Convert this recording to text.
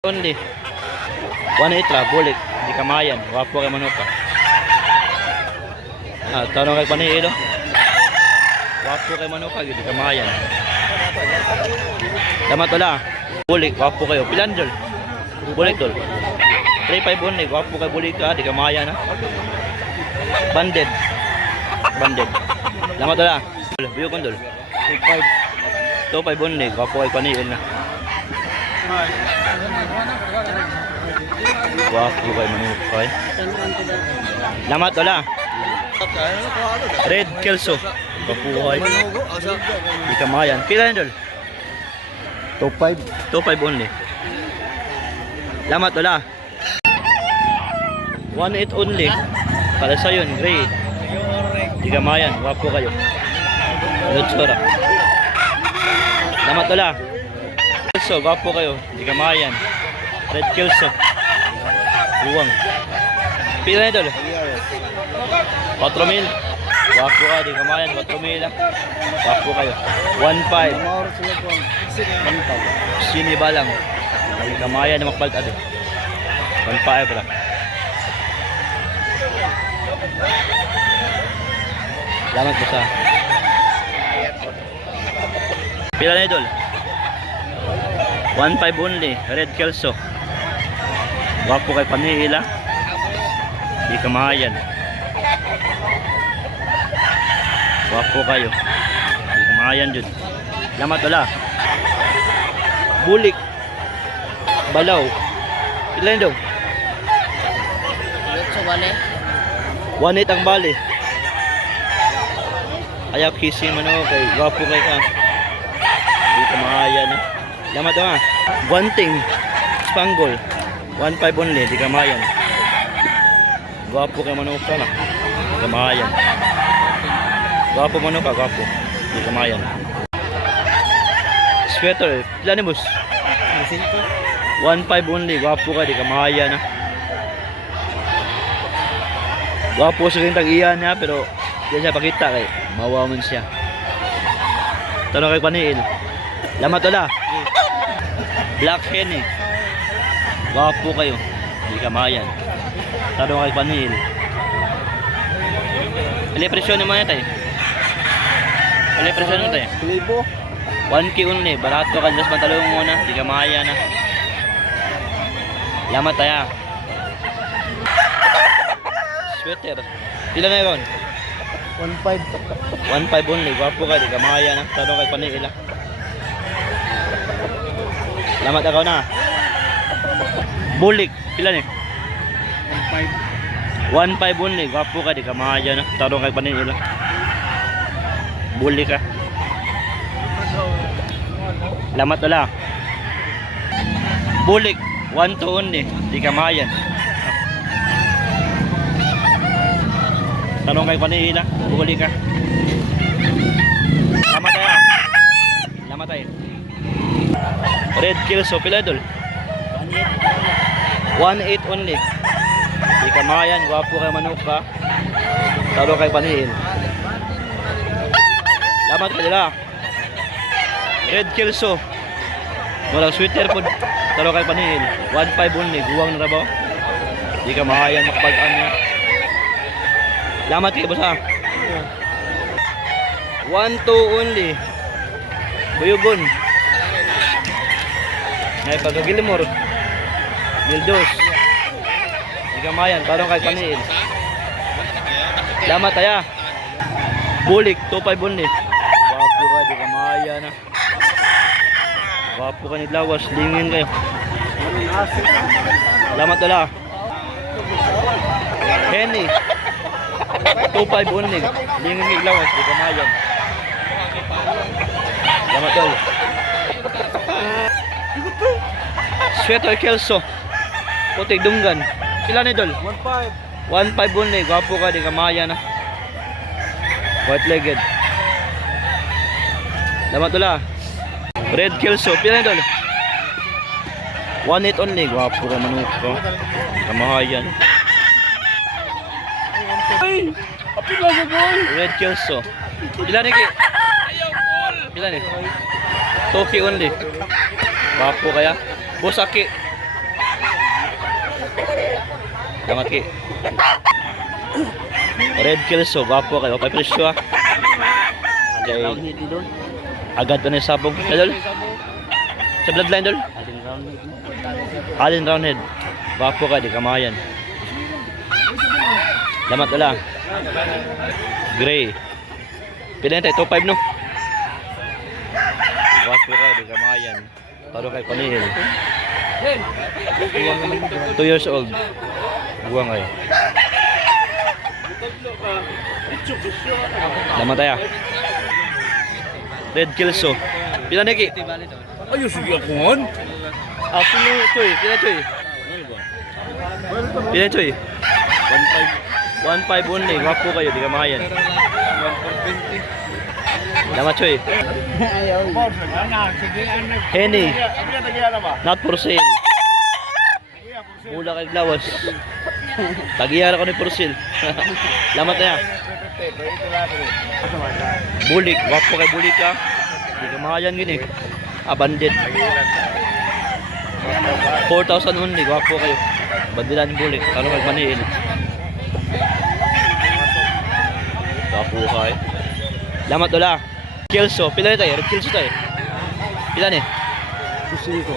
Only. 1.8 ra, bulik. Di kamayan. Wapo kay manuka. Tanong kay Paniilo. Wapo kay manuka, di kamayan. Damat wala. Bulik, wapo kayo. Pilan dol? Bulik dol. 3.5 only. Wapo kay bulik ka, di kamayan ha. Banded. Damat wala. Biyo kon dol. 2.5 only. Wapo kay Paniil na. Wapo kay manukay. Lamat wala. Red Kelso. Kapuhay. Di kamayan. Pila yun dol? 2.5 only. Lamat wala. 1.8 only. Para sa yun, gray. Di kamayan. Wapo kayo. Lutsura. Lamat wala. Kelso, wapo kayo. Di kamayan. Red Kelso. Buwang. Pila na idol? 4,000. Wapo ka, di kamayan. 4,000 lang. Wapo kayo. 1.5. Sinibalang. Di kamayan na makpalit ado. 1.5 lang. Salamat po sa. Pila na idol? 1.5 only. Red Kelso. Wapo kay Paniila. Di kamayan. Wapo kayo. Di kamayan dyan. Lamat wala. Bulik. Balaw. Ilan daw? So, bale? 1.8 ang bali. Ayaw kissing man ako kay wapo kay ka. Di kamayan eh. Lamat daw ha. Guanting. Spangle. 1.5 only, di kamayan. Gwapo kay manuka na. Di kamayan. Gwapo manuka, gwapo. Di kamayan. Sweater, pila ni boss? 1.5 only, gwapo ka, di kamayan na. Gwapo sa kintang iyan niya, pero di siya pakita kay mawaman siya. Tanong kay Paniil. Lamat wala. Black hen eh. Wapo kayo. Di kamayan. Tanong kay Paniil. Ano presyon naman yan tayo? Ano presyon naman tayo? 1K only. Barato ka dyan sa pantalong muna. Di kamayan na. Lamat tayo. Sweater. Pila na yun? 1.5 only. Wapo ka. Di kamayan na. Tanong kay Paniil. Lamat ako na. Bulik, pila ni? 1.5 only, gwapo ka, di kamayan na. Tarong kay Paniila. Bulik ka. Lamat wala. Bulik, 1.2 only, di kamayan. Tarong kay Paniila, bulik ka. Lamat tayo. Lamat tayo. Red Kelso, pila dol? 1.8 only. Di kamayan, gwapo kay manuka. Talo kay Paniil. Lamat ka nila. Red Kelso. Walang sweater po. Talo kay Paniil. 1.5 only. Guwang na rabaw. Di kamayan, makapag-an niya. Lamat kayo basa. 1.2 only. Buyugon. May pagkagilimor. Mildos. Di kamayan, parang kay Paniil. Lamat tayo. Bulik, 2.5 only. Wapo ka, di kamayan na. Wapo ka naglawas, lingin kayo. Lamat wala. Henny. 2.5 only. Lingin naglawas, di kamayan. Lamat wala. Sweater Kelso. Putik dunggan. Pila ni dol? 1.5 only. Gwapo ka, di kamaya na. White legged. Lamat wala. Red Kelso. Pila ni dol? 1.8 only. Gwapo ka manuka. Kamahayan. Red Kelso. Pila ni ki? Pila ni? 2K only. Gwapo kaya. Bosaki. Salamat ki. Red Kelso, gwapo kayo. Kay presyo ah. Okay. Agad to na yung sabog. Dol? Sa bloodline, Dol? Alin Roundhead. Gwapo ka, di kamayan. Salamat wala. Gray. Pila tayo, 2.5 no? Gwapo ka, di kamayan. Taro kay Panihil. 2 years old. Buwang kayo. Salamat tayo. Red Kelso. Pila na ki? Ayo sige ako ngon. Pila choy. Pila choy. Pila choy. 1.5 only. Gwapo kayo, di kamayan. 1.20. Salamat choy. Henny. Not for sale. Mula kay Glawas. Tagiyara ko ni for sale. Salamat na yan. Bulik. Gwapo kay Bulik ka. Di kamayan gini. Bandit. 4,000 only. Gwapo kayo. Bandilan Bulik. Kano magmaniin. Gwapo kayo. Salamat dola. Kelso. Pila na tayo? Red Kelso tayo. Pila na? Gusto ko.